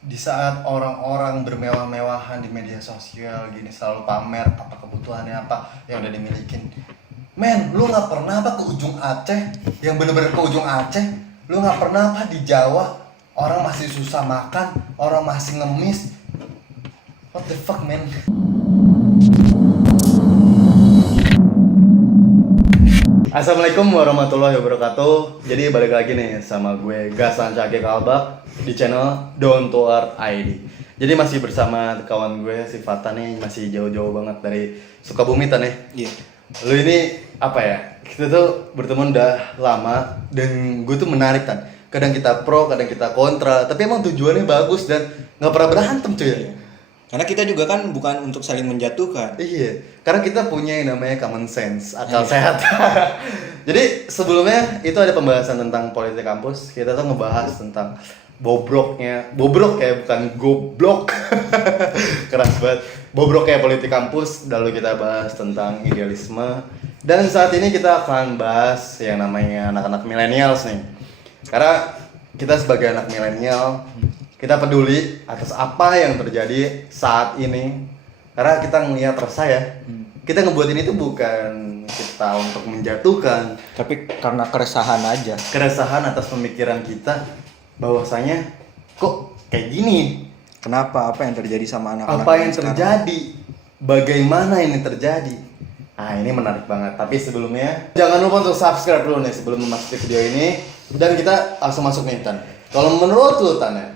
Di saat orang-orang bermewah-mewahan di media sosial gini selalu pamer apa kebutuhannya apa yang udah dimilikin. Men, lu nggak pernah apa ke ujung Aceh, yang bener-bener ke ujung Aceh, lu nggak pernah apa di Jawa, orang masih susah makan, orang masih ngemis. What the fuck, man? Assalamualaikum warahmatullahi wabarakatuh. Jadi balik lagi nih sama gue Gasan Cake Kalbak di channel Down to Earth ID. Jadi masih bersama kawan gue si Fata nih, masih jauh-jauh banget dari Sukabumi Tan ya. Iya. Lu ini apa ya? Kita tuh bertemu udah lama dan gue tuh menarik Tan. Kadang kita pro, kadang kita kontra, tapi emang tujuannya bagus dan nggak pernah berantem cuy. Iya. Karena kita juga kan bukan untuk saling menjatuhkan. Iya, karena kita punya yang namanya common sense, akal sehat. Jadi sebelumnya itu ada pembahasan tentang politik kampus. Kita tuh ngebahas tentang bobrok ya, bukan goblok. Keras banget. Bobroknya politik kampus. Lalu kita bahas tentang idealisme. Dan saat ini kita akan bahas yang namanya anak-anak millennials nih. Karena kita sebagai anak milenial, kita peduli atas apa yang terjadi saat ini. Karena kita ngelihat resah ya. Kita ngebuat ini tuh bukan kita untuk menjatuhkan, Tapi karena keresahan aja. keresahan atas pemikiran kita bahwasanya kok kayak gini. Kenapa? Apa yang terjadi sama anak-anak? Apa yang sekarang? terjadi? Bagaimana ini terjadi? Ah, ini menarik banget. Tapi sebelumnya jangan lupa untuk subscribe dulu nih sebelum memasuki video ini. Dan kita langsung masuk nih Tan. Kalau menurut lu Tan ya,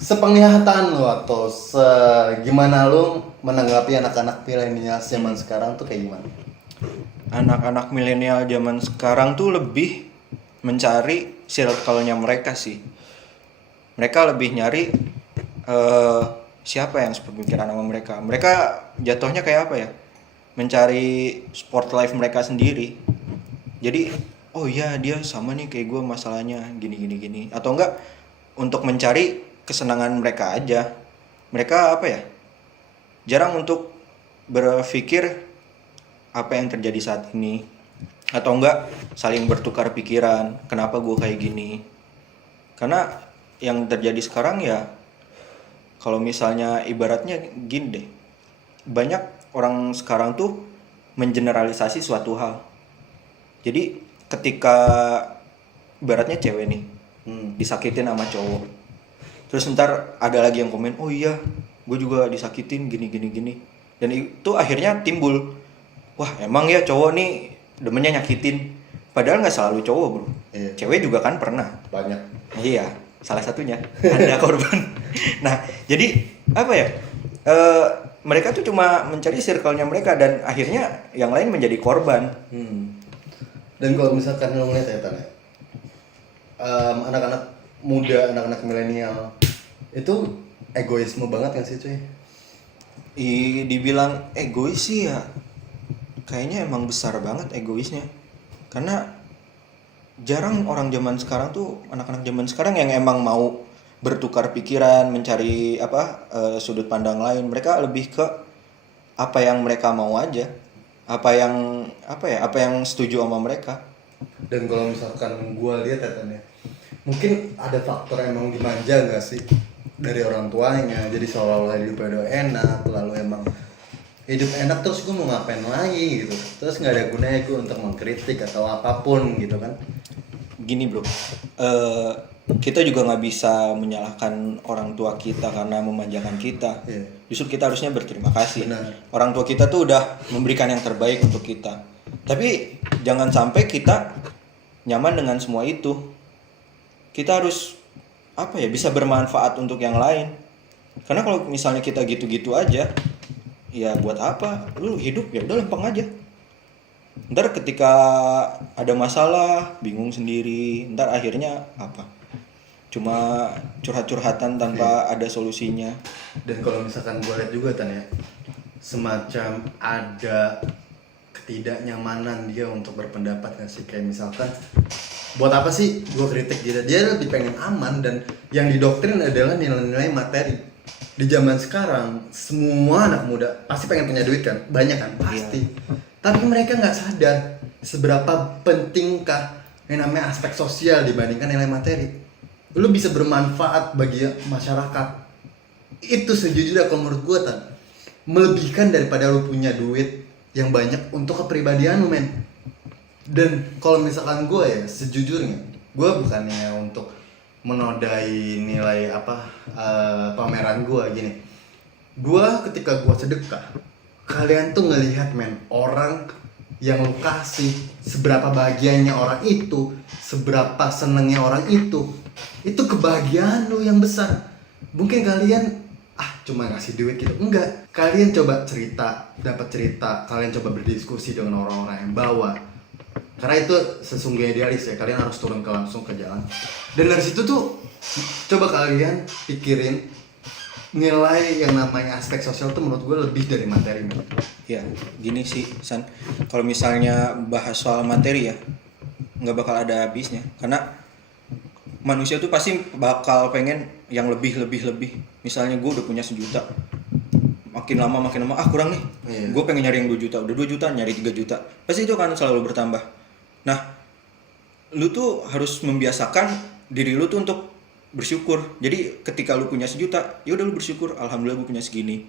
sepenglihatan lu atau gimana lu menanggapi anak-anak milenial zaman sekarang tuh kayak gimana? Anak-anak milenial zaman sekarang tuh lebih mencari circle-nya mereka sih. Mereka lebih nyari siapa yang sepemikiran sama mereka. Mereka jatuhnya kayak apa ya? Mencari sport life mereka sendiri. Jadi, oh iya dia sama nih kayak gue masalahnya gini. Atau enggak untuk mencari kesenangan mereka aja. Mereka apa ya? Jarang untuk berpikir apa yang terjadi saat ini. Atau enggak saling bertukar pikiran, kenapa gue kayak gini. Karena yang terjadi sekarang ya, kalau misalnya ibaratnya gini deh, banyak orang sekarang tuh mengeneralisasi suatu hal. Jadi ketika ibaratnya cewek nih disakitin sama cowok, terus ntar ada lagi yang komen, oh iya gue juga disakitin gini, dan itu akhirnya timbul, wah emang ya cowok nih demennya nyakitin, padahal nggak selalu cowok bro. Iya. Cewek juga kan pernah. Banyak. Iya, salah satunya ada korban. Nah, jadi apa ya? Mereka tuh cuma mencari circle-nya mereka dan akhirnya yang lain menjadi korban. Dan kalau misalkan lu ngeliat ya Tan ya, anak-anak muda, anak-anak milenial itu egoisme banget kan sih cuy? Dibilang egois sih ya, kayaknya emang besar banget egoisnya. Karena jarang orang zaman sekarang tuh, anak-anak zaman sekarang yang emang mau bertukar pikiran, mencari sudut pandang lain. Mereka lebih ke apa yang mereka mau aja, apa yang setuju sama mereka. Dan kalau misalkan gua lihat ya Tan ya, mungkin ada faktor emang dimanja nggak sih dari orang tuanya, jadi seolah-olah hidupnya udah enak, lalu emang hidup enak terus gue mau ngapain lagi gitu, terus nggak ada gunanya gue untuk mengkritik atau apapun gitu kan. Gini bro, kita juga nggak bisa menyalahkan orang tua kita karena memanjakan kita. Iya. Justru kita harusnya berterima kasih. Benar. Orang tua kita tuh udah memberikan yang terbaik untuk kita. Tapi jangan sampai kita nyaman dengan semua itu. Kita harus bisa bermanfaat untuk yang lain. Karena kalau misalnya kita gitu-gitu aja, ya buat apa? Lu hidup ya udah lempeng aja. Ntar ketika ada masalah bingung sendiri, ntar akhirnya apa? Cuma curhat-curhatan tanpa ada solusinya. Dan kalau misalkan gue lihat juga Tan ya, semacam ada ketidaknyamanan dia untuk berpendapat nggak sih, kayak misalkan buat apa sih gue kritik dia lebih pengen aman, dan yang didoktrin adalah nilai-nilai materi. Di zaman sekarang semua anak muda pasti pengen punya duit kan, banyak kan pasti. Tapi mereka nggak sadar seberapa pentingkah yang namanya aspek sosial dibandingkan nilai materi. Lu bisa bermanfaat bagi masyarakat itu sejujurnya kalau menurut gue Tan, melebihkan daripada lu punya duit yang banyak untuk kepribadian lu men. Dan kalau misalkan gue ya sejujurnya, gue bukannya untuk menodai nilai pameran gue gini. Gue ketika gue sedekah, kalian tuh ngelihat men, orang yang lu kasih, seberapa bahagianya orang itu, seberapa senengnya orang itu kebahagiaan lu yang besar. Mungkin kalian cuma ngasih duit gitu, enggak, kalian coba dapat cerita, kalian coba berdiskusi dengan orang-orang yang bawa, karena itu sesungguhnya idealis ya, kalian harus turun langsung ke jalan. Dan dari situ tuh coba kalian pikirin nilai yang namanya aspek sosial tuh menurut gue lebih dari materi. Ya gini sih San, kalau misalnya bahas soal materi ya nggak bakal ada habisnya, karena manusia tuh pasti bakal pengen yang lebih. Misalnya gue udah punya 1 juta, makin lama kurang nih, gue pengen nyari yang 2 juta, udah 2 juta nyari 3 juta, pasti itu akan selalu bertambah. Nah lu tuh harus membiasakan diri lu tuh untuk bersyukur. Jadi ketika lu punya 1 juta, ya udah lu bersyukur, alhamdulillah gue punya segini.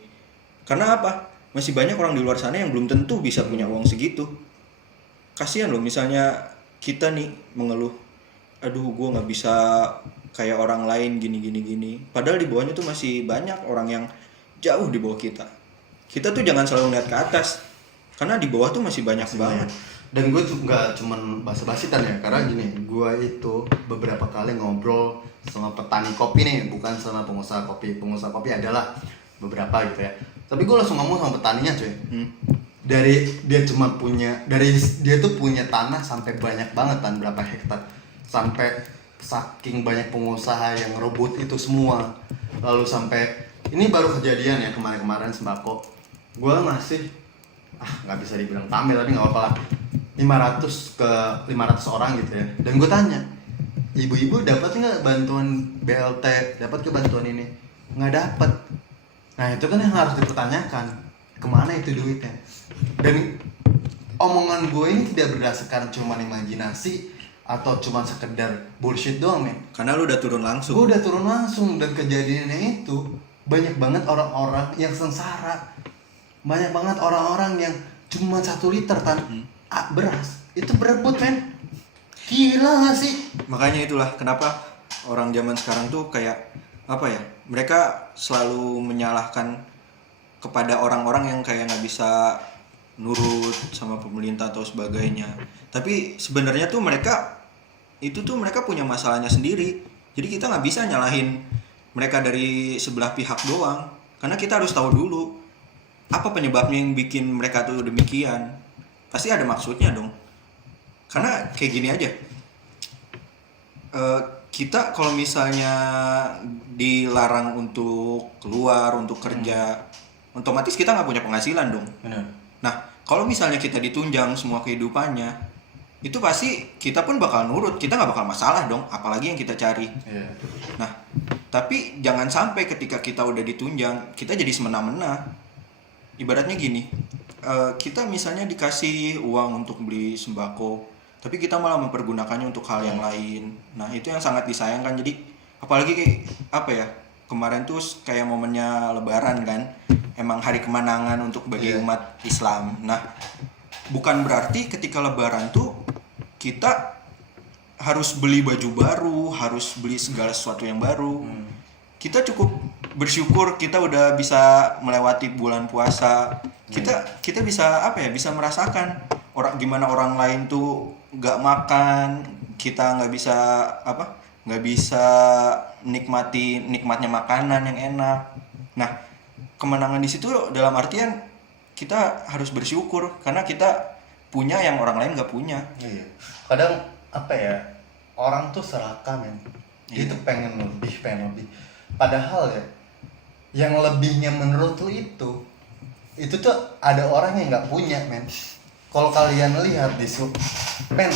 Karena apa? Masih banyak orang di luar sana yang belum tentu bisa punya uang segitu. Kasihan loh, misalnya kita nih mengeluh, aduh gue nggak bisa kayak orang lain gini. Padahal di bawahnya tuh masih banyak orang yang jauh di bawah kita. Kita tuh jangan selalu ngeliat ke atas, karena di bawah tuh masih banyak banget. Dan gue tuh nggak cuman basa-basi Tan ya, karena gini, gue itu beberapa kali ngobrol sama petani kopi nih, bukan sama pengusaha kopi. Pengusaha kopi adalah beberapa gitu ya. Tapi gue langsung ngomong sama petaninya cuy. Dari dia tuh punya tanah sampai banyak banget Tan, berapa hektar, sampai saking banyak pengusaha yang rebut itu semua. Lalu sampai ini baru kejadian ya kemarin sembako, gue ngasih nggak bisa dibilang pamer tapi nggak apa-apa lah, 500 orang gitu ya. Dan gue tanya, ibu-ibu dapat nggak bantuan BLT, dapat ke bantuan ini? Nggak dapat. Nah itu kan yang harus dipertanyakan, kemana itu duitnya. Dan omongan gue ini tidak berdasarkan cuma imajinasi atau cuma sekedar bullshit doang men, Karena lu udah turun langsung. gue udah turun langsung. Dan kejadiannya itu banyak banget orang-orang yang sengsara, banyak banget orang-orang yang cuma 1 liter beras itu berebut men. Gila gak sih? Makanya itulah kenapa orang zaman sekarang tuh kayak apa ya, mereka selalu menyalahkan kepada orang-orang yang kayak nggak bisa nurut sama pemerintah atau sebagainya. Tapi sebenarnya tuh mereka punya masalahnya sendiri. Jadi kita nggak bisa nyalahin mereka dari sebelah pihak doang, karena kita harus tahu dulu apa penyebabnya yang bikin mereka tuh demikian. Pasti ada maksudnya dong. Karena kayak gini aja, kita kalau misalnya dilarang untuk keluar, untuk kerja, otomatis kita nggak punya penghasilan dong. Benar. Nah, kalau misalnya kita ditunjang semua kehidupannya, itu pasti kita pun bakal nurut, kita nggak bakal masalah dong, apalagi yang kita cari. Yeah. Nah, tapi jangan sampai ketika kita udah ditunjang, kita jadi semena-mena. Ibaratnya gini, kita misalnya dikasih uang untuk beli sembako, tapi kita malah mempergunakannya untuk hal yang lain. Nah, itu yang sangat disayangkan. Jadi, apalagi kayak apa ya, kemarin tuh kayak momennya Lebaran kan, emang hari kemenangan untuk bagi umat Islam. Nah, bukan berarti ketika Lebaran tuh kita harus beli baju baru, harus beli segala sesuatu yang baru. Kita cukup bersyukur kita udah bisa melewati bulan puasa. Kita bisa apa ya, bisa merasakan gimana orang lain tuh nggak makan, kita nggak bisa nikmatnya makanan yang enak. Nah, kemenangan di situ dalam artian kita harus bersyukur karena kita punya yang orang lain nggak punya. Iya. Kadang apa ya, orang tuh serakah men. Dia tuh pengen lebih. Padahal ya, yang lebihnya menurut lu itu tuh ada orang yang nggak punya men. Kalau kalian lihat di men,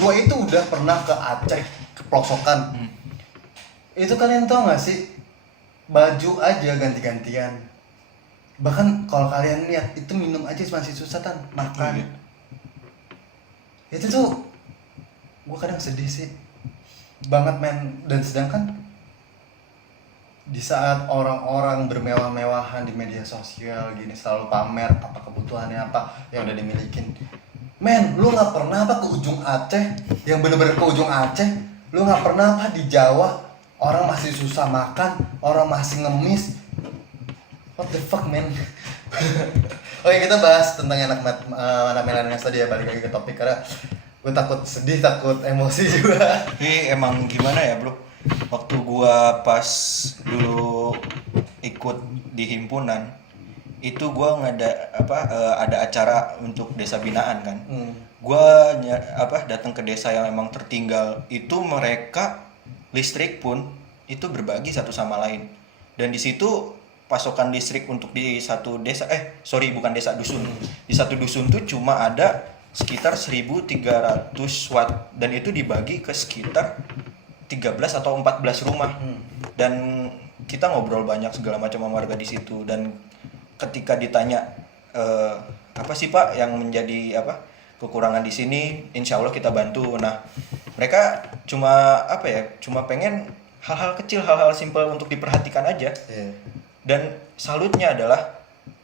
gua itu udah pernah ke Aceh, ke pelosokan. Itu kalian tau gak sih, baju aja ganti-gantian. Bahkan kalau kalian lihat itu minum aja masih susah makan. Itu tuh gua kadang sedih sih banget men. Dan sedangkan di saat orang-orang bermewah-mewahan di media sosial gini selalu pamer apa kebutuhannya apa yang udah dimilikin. Men, lu nggak pernah apa ke ujung Aceh, yang bener-bener ke ujung Aceh, lu nggak pernah apa di Jawa, orang masih susah makan, orang masih ngemis. What the fuck, man? Oke, kita bahas tentang anak milenials tadi ya, balik lagi ke topik karena gue takut sedih, takut emosi juga. Tapi emang gimana ya bro, waktu gua pas dulu ikut di himpunan itu gua ada acara untuk desa binaan kan. Gua datang ke desa yang emang tertinggal, itu mereka listrik pun itu berbagi satu sama lain, dan di situ pasokan listrik untuk di satu desa bukan desa, dusun. Di satu dusun tuh cuma ada sekitar 1300 watt, dan itu dibagi ke sekitar 13 atau 14 rumah. Dan kita ngobrol banyak segala macam sama warga di situ, dan ketika ditanya apa sih Pak yang menjadi kekurangan di sini, insya Allah kita bantu. Nah, mereka cuma pengen hal-hal kecil, hal-hal simpel untuk diperhatikan aja. Dan salutnya adalah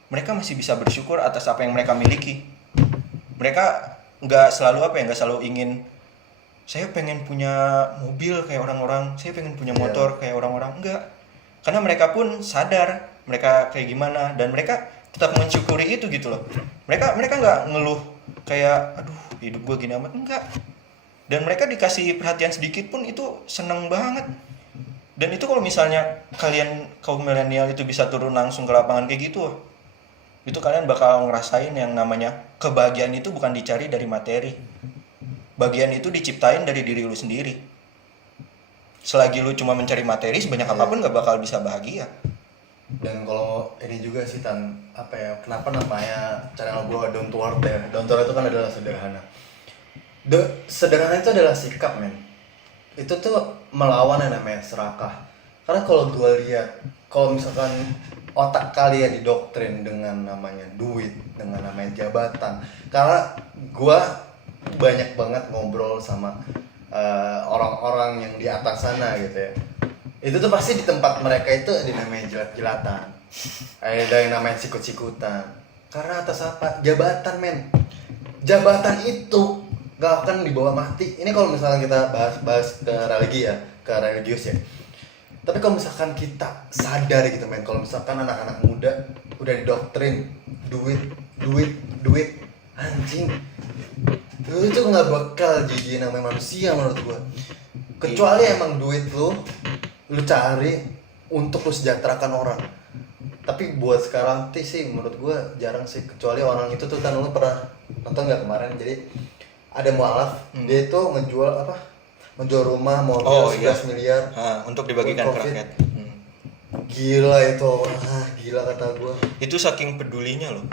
mereka masih bisa bersyukur atas apa yang mereka miliki. Mereka nggak selalu ingin saya pengen punya mobil kayak orang-orang, saya pengen punya motor kayak orang-orang, enggak. Karena mereka pun sadar mereka kayak gimana, dan mereka tetap mensyukuri itu gitu loh. Mereka nggak ngeluh kayak aduh hidup gue gini amat, enggak. Dan mereka dikasih perhatian sedikit pun itu seneng banget. Dan itu kalau misalnya kalian kaum milenial itu bisa turun langsung ke lapangan kayak gitu, itu kalian bakal ngerasain yang namanya kebahagiaan itu bukan dicari dari materi. Bagian itu diciptain dari diri lu sendiri. Selagi lu cuma mencari materi, sebanyak apapun gak bakal bisa bahagia. Dan kalau ini juga sih kenapa namanya channel gua Down to Earth ya. Down to Earth itu kan adalah sederhana. Sederhana itu adalah sikap, men. Itu tuh melawan yang namanya serakah. Karena kalau gue lihat, kalau misalkan otak kalian didoktrin dengan namanya duit, dengan namanya jabatan, karena gue banyak banget ngobrol sama orang-orang yang di atas sana gitu ya, itu tuh pasti di tempat mereka itu ada namanya jilat-jilatan, ada yang namanya sikut-sikutan. Karena atas apa? Jabatan, men. Jabatan itu gak akan dibawa mati. Ini kalau misalkan kita bahas ke religi ya, ke religius ya. Tapi kalau misalkan kita sadar gitu, men, kalau misalkan anak-anak muda udah didoktrin duit, anjing, lu itu nggak bakal jadi namanya manusia menurut gua. Kecuali emang duit lu cari untuk lu sejahterakan orang. Tapi buat sekarang sih menurut gua jarang sih, kecuali orang itu tuh kan lu pernah nonton nggak kemarin, jadi ada mualaf, dia itu ngejual rumah, mobil 11 miliar untuk dibagikan ke rakyat. Gila itu, gila kata gue. Itu saking pedulinya loh.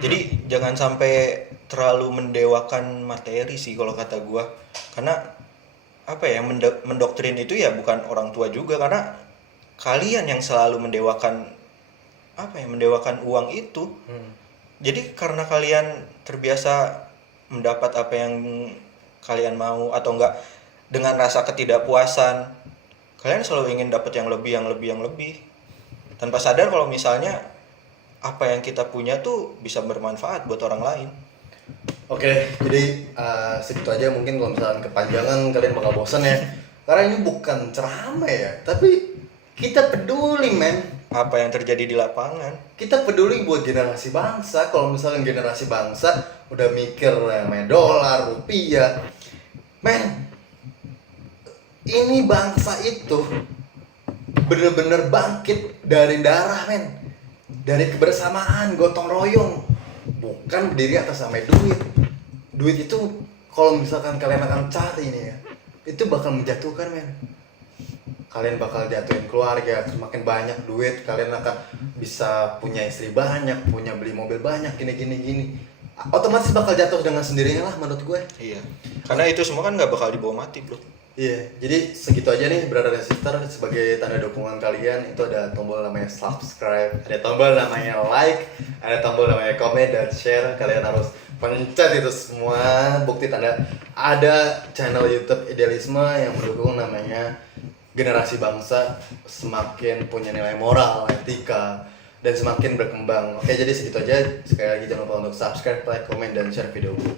Jadi jangan sampai terlalu mendewakan materi sih kalau kata gue. Karena mendoktrin itu ya bukan orang tua juga, karena kalian yang selalu mendewakan uang itu. Jadi karena kalian terbiasa mendapat apa yang kalian mau, atau enggak dengan rasa ketidakpuasan, kalian selalu ingin dapat yang lebih, tanpa sadar kalau misalnya apa yang kita punya tuh bisa bermanfaat buat orang lain. Oke, jadi segitu aja. Mungkin kalau misalkan kepanjangan kalian bakal bosan ya, karena ini bukan ceramah ya, tapi kita peduli, men. Apa yang terjadi di lapangan, kita peduli buat generasi bangsa. Kalau misalkan generasi bangsa udah mikir yang namanya dolar, rupiah, men, ini bangsa itu bener-bener bangkit dari darah, men, dari kebersamaan, gotong royong, bukan berdiri atas nama duit itu kalau misalkan kalian akan cari ini ya, itu bakal menjatuhkan, men. Kalian bakal jatuhin keluarga. Semakin banyak duit, kalian akan bisa punya istri banyak, punya beli mobil banyak, gini. Otomatis bakal jatuh dengan sendirinya lah menurut gue. Iya. Karena itu semua kan nggak bakal dibawa mati, bro. Iya. Jadi segitu aja nih, brother dan sister. Sebagai tanda dukungan kalian, itu ada tombol namanya subscribe, ada tombol namanya like, ada tombol namanya comment dan share. Kalian harus pencet itu semua. Bukti tanda ada channel YouTube Idealisme yang mendukung namanya generasi bangsa semakin punya nilai moral, etika, dan semakin berkembang. Oke, jadi segitu aja. Sekali lagi jangan lupa untuk subscribe, like, comment, dan share video.